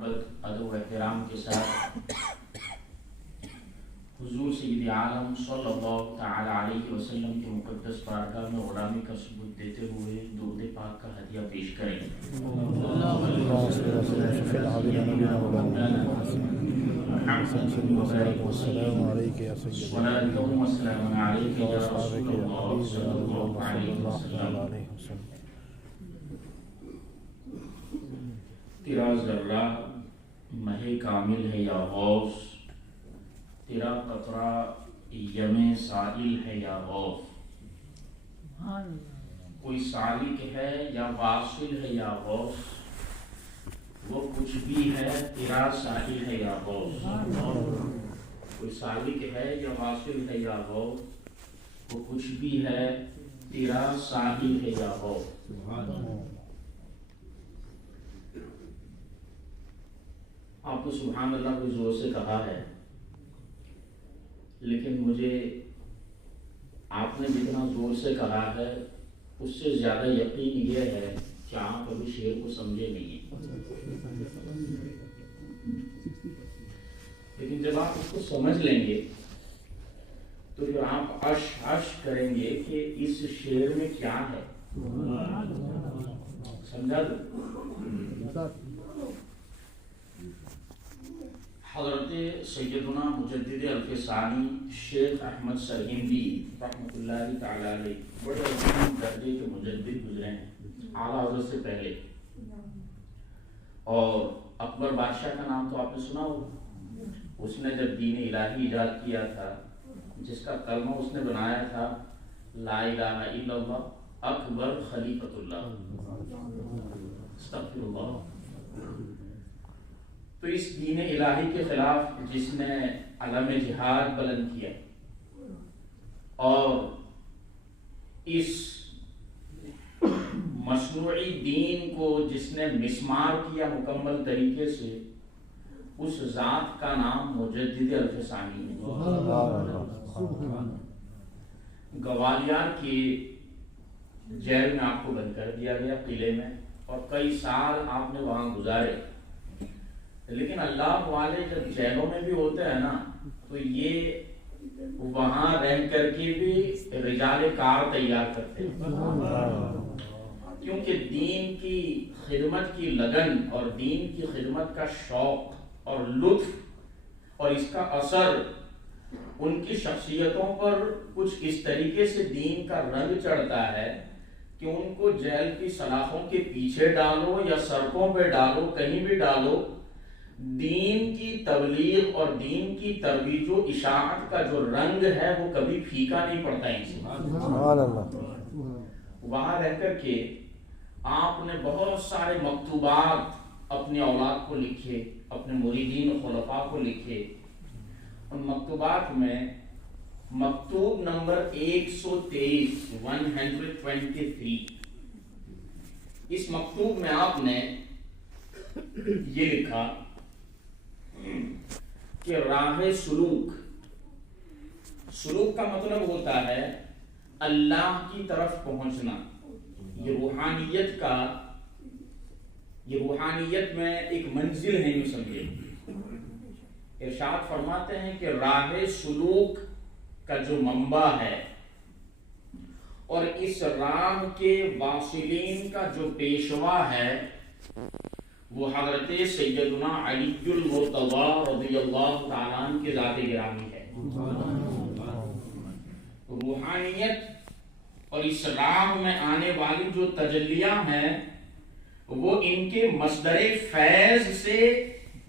محبت ادب و احترام کے ساتھ حضور سید عالم صلی اللہ تعالی علیہ وسلم کے مقدس بارگاہ میں غلامی کا ثبوت دیتے ہوئے درود پاک کا ہدیہ پیش کریں۔ والسلام عليك يا سيدي صلاة وسلام عليك يا رسول الله صلى الله عليه وسلم۔ تیرا ذرہ مہ کامل ہے یا غوث، تیرا قطرہ یم سائل ہے یا غوث، کوئی سالک ہے یا واصل ہے یا غوث، وہ کچھ بھی ہے تیرا سائل ہے یا غوث، کوئی سالک ہے یا واصل ہے یا غوث، وہ کچھ بھی ہے تیرا سائل ہے یا غوث۔ آپ کو سبحان اللہ کوئی زور سے کہا ہے، لیکن مجھے آپ نے جتنا زور سے کہا ہے اس سے زیادہ یقین یہ ہے کہ آپ کبھی شعر کو سمجھے نہیں ہیں، لیکن جب آپ اس کو سمجھ لیں گے تو پھر آپ عش کریں گے کہ اس شعر میں کیا ہے، سمجھا دو۔ حضرت سیدنا مجدد الفسانی شیخ احمد سرہندی رحمۃ اللہ تعالی علیہ بڑے عظیم درجے کے مجدد گزرے ہیں اعلیٰ حضرت سے پہلے، اور اکبر بادشاہ کا نام تو آپ نے سنا ہوگا۔ اس نے جب دین الہی ایجاد کیا تھا، جس کا کلمہ اس نے بنایا تھا لا الہ الا اللہ اکبر خلیفۃ اللہ، استغفر اللہ، تو اس دین الہی کے خلاف جس نے علم جہاد بلند کیا اور اس مصنوعی دین کو جس نے مسمار کیا مکمل طریقے سے، اس ذات کا نام مجدد الفسانی ہے۔ گوالیار کی جیل میں آپ کو بند کر دیا گیا، قلعے میں، اور کئی سال آپ نے وہاں گزارے، لیکن اللہ والے جب جیلوں میں بھی ہوتے ہیں نا تو یہ وہاں رہ کر کے بھی رجال کار تیار کرتے ہیں، کیونکہ دین کی خدمت کی لگن اور دین کی خدمت کا شوق اور لطف اور اس کا اثر ان کی شخصیتوں پر کچھ اس طریقے سے دین کا رنگ چڑھتا ہے کہ ان کو جیل کی سلاخوں کے پیچھے ڈالو یا سڑکوں پہ ڈالو، کہیں بھی ڈالو، دین کی تبلیغ اور دین کی ترویج و اشاعت کا جو رنگ ہے وہ کبھی پھیکا نہیں پڑتا انسان۔ وہاں رہ کر کے آپ نے بہت سارے مکتوبات اپنی اولاد کو لکھے، اپنے مریدین و خلفاء کو لکھے۔ ان مکتوبات میں مکتوب نمبر 123 اس مکتوب میں آپ نے یہ لکھا کہ راہ سلوک، سلوک کا مطلب ہوتا ہے اللہ کی طرف پہنچنا، یہ روحانیت میں ایک منزل ہے، یوں سمجھے۔ ارشاد فرماتے ہیں کہ راہ سلوک کا جو منبع ہے اور اس راہ کے واصلین کا جو پیشوا ہے وہ حضرت سیدنا علی المرتضی رضی اللہ تعالیٰ عنہ کے ذات گرامی ہے۔ روحانیت اور اس راہ میں آنے والی جو تجلیاں ہیں وہ ان کے مصدر فیض سے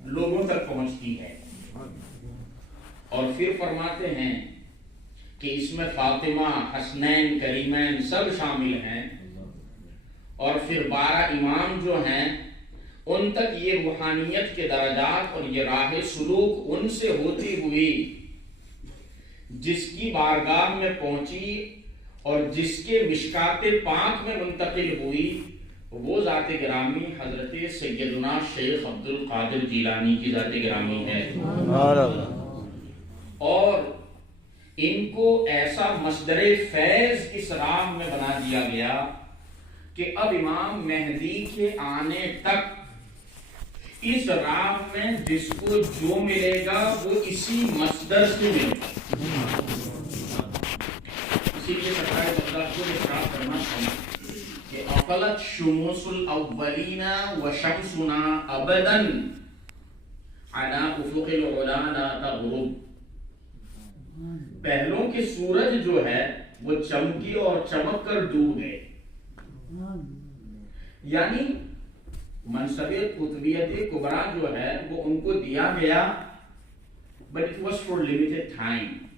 لوگوں تک پہنچتی ہے، اور پھر فرماتے ہیں کہ اس میں فاطمہ، حسنین، کریمین سب شامل ہیں، اور پھر 12 امام جو ہیں ان تک یہ روحانیت کے درجات اور یہ راہ سلوک ان سے ہوتی ہوئی جس کی بارگاہ میں پہنچی اور جس کے مشکات پاک میں منتقل ہوئی، وہ ذات گرامی حضرت سیدنا شیخ عبد القادر جیلانی کی ذات گرامی ہے۔ اور ان کو ایسا مصدر فیض اس راہ میں بنا دیا گیا کہ اب امام مہدی کے آنے تک اس راہ میں جس کو جو ملے گا وہ اسی مصدر سے ملے گا. اسی لیے سرکار مقدار کو ارشاد کرنا چاہیے کہ افلت شموس الاولین وشمسنا ابدا على افق العلا لا تغرب. پہلوں کے سورج جو ہے وہ چمکی اور چمک کر ڈوب گئے. یعنی منصب قطبیت کبریٰ جو ہے وہ ان کو دیا گیا but it was for limited time.